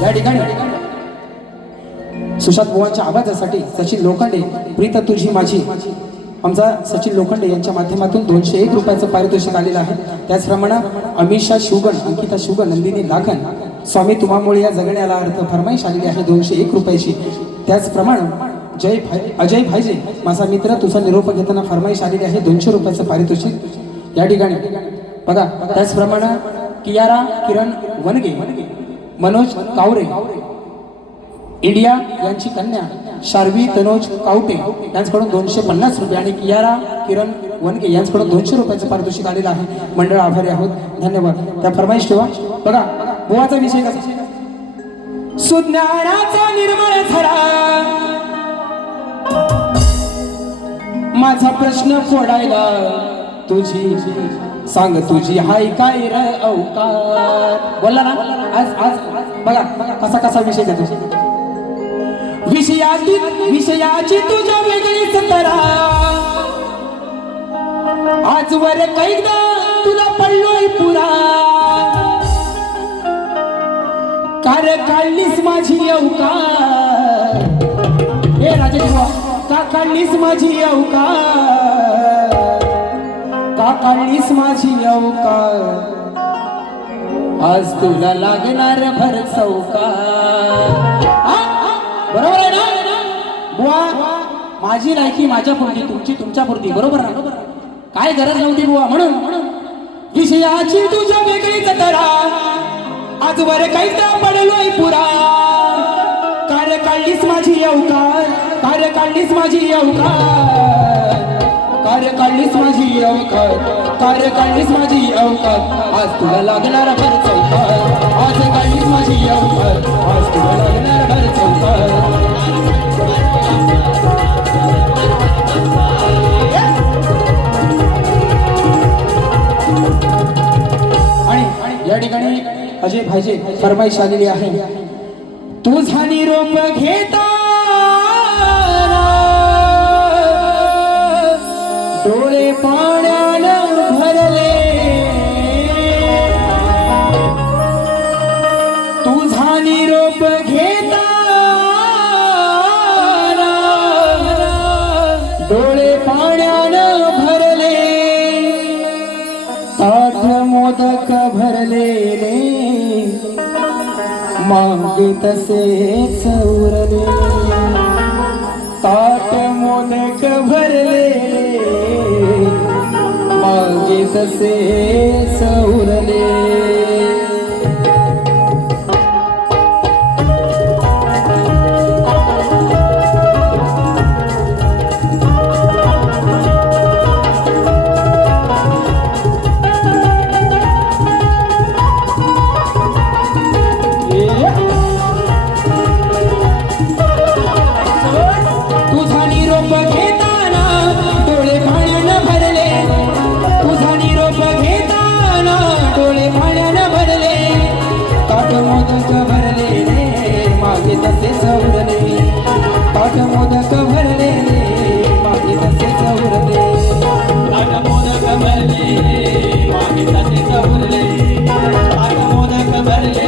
या ठिकाणी सुशांत बुवांच्या आवाजासाठी सचिन लोखंडे प्रीत तुझी माझी आमचा सचिन लोखंडे यांच्या माध्यमातून 201 रुपयाचं पारितोषिक आलेलं आहे. त्याचप्रमाणे अमिषा शिवगण, अंकिता शिवगण, नंदिनी लागण, स्वामी तुम्हामुळे या जगण्याला अर्थ फरमाईश आलेली आहे 201 रुपयाची. त्याचप्रमाणे अजय भाईजे माझा मित्र तुझा निरोप घेताना फरमाईश आलेली आहे 200 रुपयाचं पारितोषिक या ठिकाणी बघा. त्याचप्रमाणे कियारा किरण वनगे, मनोज कावरे इंडिया यांची कन्या शार्वी तनोज कावटे यांच्याकडून 250 रुपये आणि कियारा किरण वनगे यांच्याकडून 200 रुपयाचं पारितोषिक आलेलं आहे. मंडळ आभारी आहोत, धन्यवाद. त्या फरमाईश ठेवा. बघा बुवाचा विषय कसा, सुज्ञानाचा निर्मळ झरा माझा प्रश्न फोडायला तुझी सांग तुझी हाय काय र अवकार. बोलला ना आज आज बघा कसा कसा विषय देतो. विषयाची तुझ्या वेगळीच तरा आजवर कैदा तुला पडलोय पुरा कार काढलीस माझी अवकार. हे राजे का काढलीस माझी अवकार, का काढलीस माझी अवकार, आज तुला लागणार भर चौकार. बरोबर आहे ना बुवा, माझी लायकी माझ्या पुरती, तुमची तुमच्या पुरती, बरोबर ना. काय गरज नव्हती बुवा. म्हणून विषयाची तुझ्या वेगळीच तरा आजवर कैदा पडलोय पुरा कार्य काढलीस माझी अवकार, कार्य काढलीस माझी अवकार, कार्य काढलीस माझी अवकार, कार्य काढलीस माझी अवकार, आज तुला लागणार भर चौकार, आज काढलीस माझी अवकार, आज तुला लागणार भर चौकार. आणि या ठिकाणी अजय भाईजे फरमाईश आलेली आहे. तुझा निरोप घेता डोळे पाण्यानं भरले, तुझा निरोप घेता डोळे पाण्यानं भरले, ताठ मोदक भरलेले मागे तसेच उरले, ताट मोदक भरलेले मागे तसेच उरले. तसेच उरले, ताट मोदक भरले मागे तसेच उरले, ताट मोदक भरले मागे तसेच उरले, ताट मोदक भरले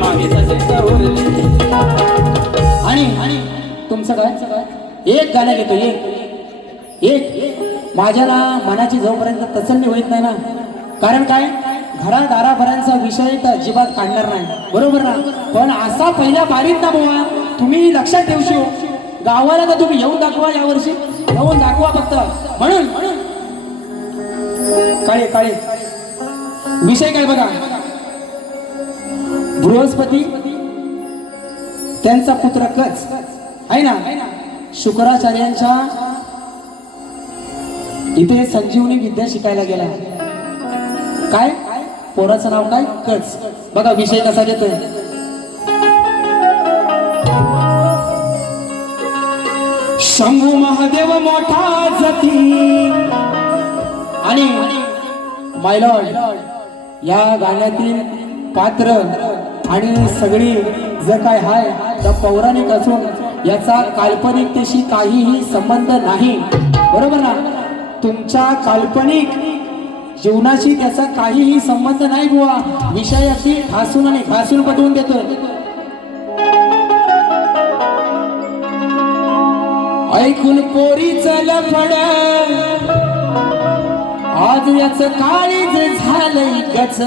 मागे तसेच उरले. आणि तुमचं काय एक गाणं घेतो, एक माझ्या ना मनाची जोपर्यंत तसल्ली होत नाही ना, कारण काय घरादाराभरांचा विषय तर अजिबात काढणार नाही, बरोबर ना. पण असा पहिल्या बारीत ना बुवा तुम्ही लक्षात ठेवशो, गावाला तर तुम्ही येऊन दाखवा, यावर्षी येऊन दाखवा फक्त. म्हणून काळे काळे विषय काय बघा, बृहस्पती त्यांचा पुत्र कच आहे ना, शुक्राचार्यांच्या इथे संजीवनी विद्या शिकायला गेला. काय पोराचं नाव काय कच. बघा विषय कसा देतोय, शंभू महादेव मोठा जती. आणि माय लॉर्ड या गाण्यातील पात्र आणि सगळी जर काय हाय तर पौराणिक असून याचा काल्पनिकतेशी काहीही संबंध नाही, बरोबर ना. तुमच्या काल्पनिक जीवनाशी त्याचा काहीही संबंध नाही बुवा. विषय अशी ठासून आणि घासून पटवून देतोय. ऐकून पोरीचं लफड आज याच काळीज झालंय गच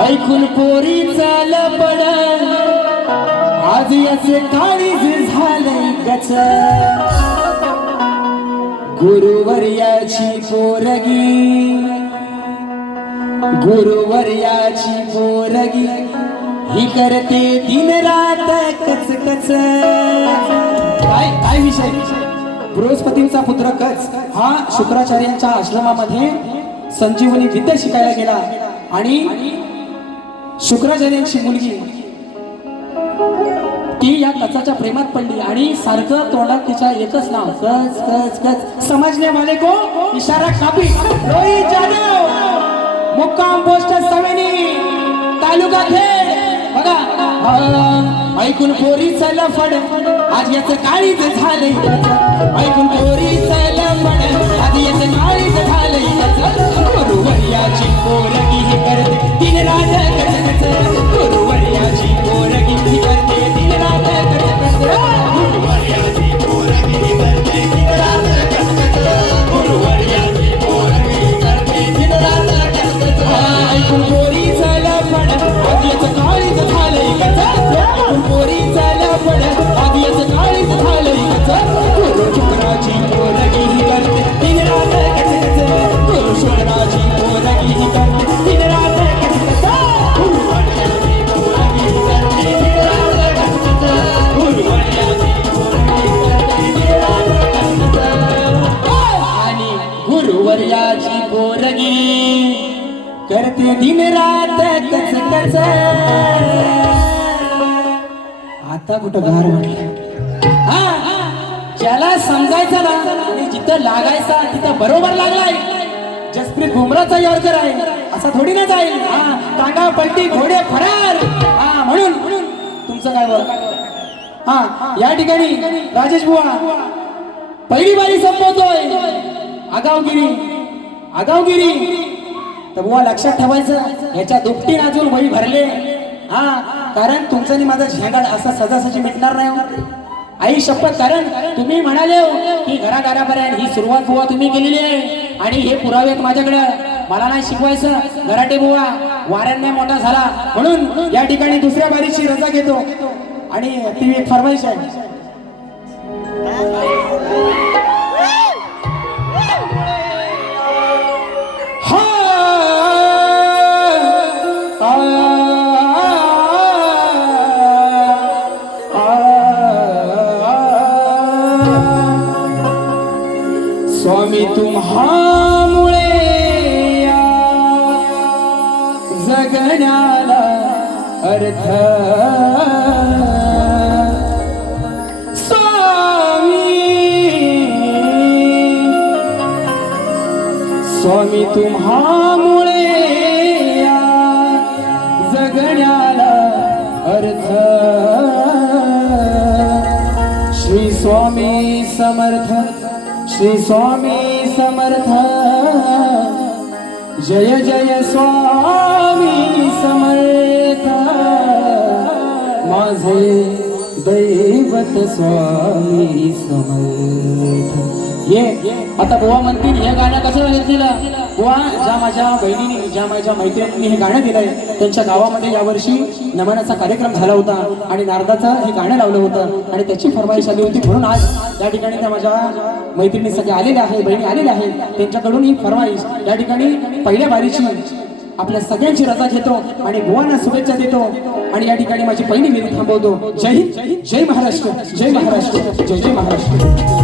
ऐकून पोरीचं लफड आज याच काळीज झालंय गच गुरुवर्याची पोरगी गुरुवर्याची पोरगी ही करते दिन रात कच कच काय विषय बृहस्पतींचा पुत्र कच हा शुक्राचार्यांच्या आश्रमामध्ये संजीवनी विद्या शिकायला गेला आणि शुक्राचार्यांची मुलगी ती या कचाच्या प्रेमात पडली आणि सारखं तोंडात तिच्या एकच नाव कच कच कच समजने वाले को इशारा कापी रोहित जाधव मुक्काम पोस्ट सवेनी तालुका खेड बघा ऐकून पोरीचं लफड आज याच काळीच झालंय ऐकून पोरीचं लफड आज याच काळीच झालंय गुरुवर्याची पोरगी ही करते दिन रात कच कच गुरुवर्याची पोरगी ही करते दिन रात कच कच गुरुवर्याची पोरगी ही करते दिन रात कच कच गुरुवर्याची पोरगी ही करते दिन रात कच कच ऐकून पोरीचं लफड आज याच काळीच झालंय कच पोरीचं लफड आज याच काळीच झालंय कच गुरु शुक्राची पोरगी ही करते दिन रात कच कच गुरु शुक्राची पोरगी ही करते दिन रात कच कच गुरुवर्याची पोरगी ही करते दिन रात कच कच गुरुवर्याची पोरगी ही करते दिन रात कच कच आणि गुरुवर्याची पोरगी करते दिन रात कच कच आता कुठं गार म्हटलं ज्याला समजायचं ना आणि जिथं लागायचा तिथं बरोबर लागलाय जसप्रीत बुमराचा यॉर्कर आहे असा थोडी ना जाईल टांगा पलटी घोडे फरार म्हणून तुमचं काय बोल या ठिकाणी राजेश बुवा पहिली बारी संपवतोय आगावगिरी तर बुवा लक्षात ठेवायचं याच्या दुपटीन अजून वही भरले कारण तुमचं आणि माझा झेंगाड असा सजासजी मिटणार नाही हो. आई शपथ कारण तुम्ही म्हणाले हो की घराघरापर्यंत ही सुरुवात बुवा तुम्ही केलेली आहे आणि हे पुरावे आहेत माझ्याकडे मला नाही शिकवायचं घराटे बुवा वाऱ्यांना मोठा झाला म्हणून या ठिकाणी दुसऱ्या बारीची रजा घेतो आणि ती एक फरमाईश आहे स्वामी तुम्हामुळे या जगण्याला अर्थ स्वामी तुम्हामुळे या जगण्याला अर्थ श्री स्वामी समर्थ श्री स्वामी समर्थ जय जय स्वामी समर्थ माझे दैवत स्वामी समर्थ ये आता बुवा म्हणतील हे गाणं कसं दिलं बुवा ज्या माझ्या बहिणीने ज्या माझ्या मैत्रिणींनी हे गाणं दिलंय त्यांच्या गावामध्ये यावर्षी नमनाचा कार्यक्रम झाला होता आणि नारदाचं हे गाणं लावलं होतं आणि त्याची फरमाईश आली होती म्हणून आज या ठिकाणी त्या माझ्या मैत्रिणी सगळ्या आलेल्या आहेत बहिणी आलेल्या आहेत त्यांच्याकडून ही फरमाईश या ठिकाणी पहिल्या बारीची आपल्या सगळ्यांची रजा घेतो आणि बुवांना शुभेच्छा देतो आणि या ठिकाणी माझी पहिली मिनिट थांबवतो जय हिंद जय महाराष्ट्र जय महाराष्ट्र जय जय महाराष्ट्र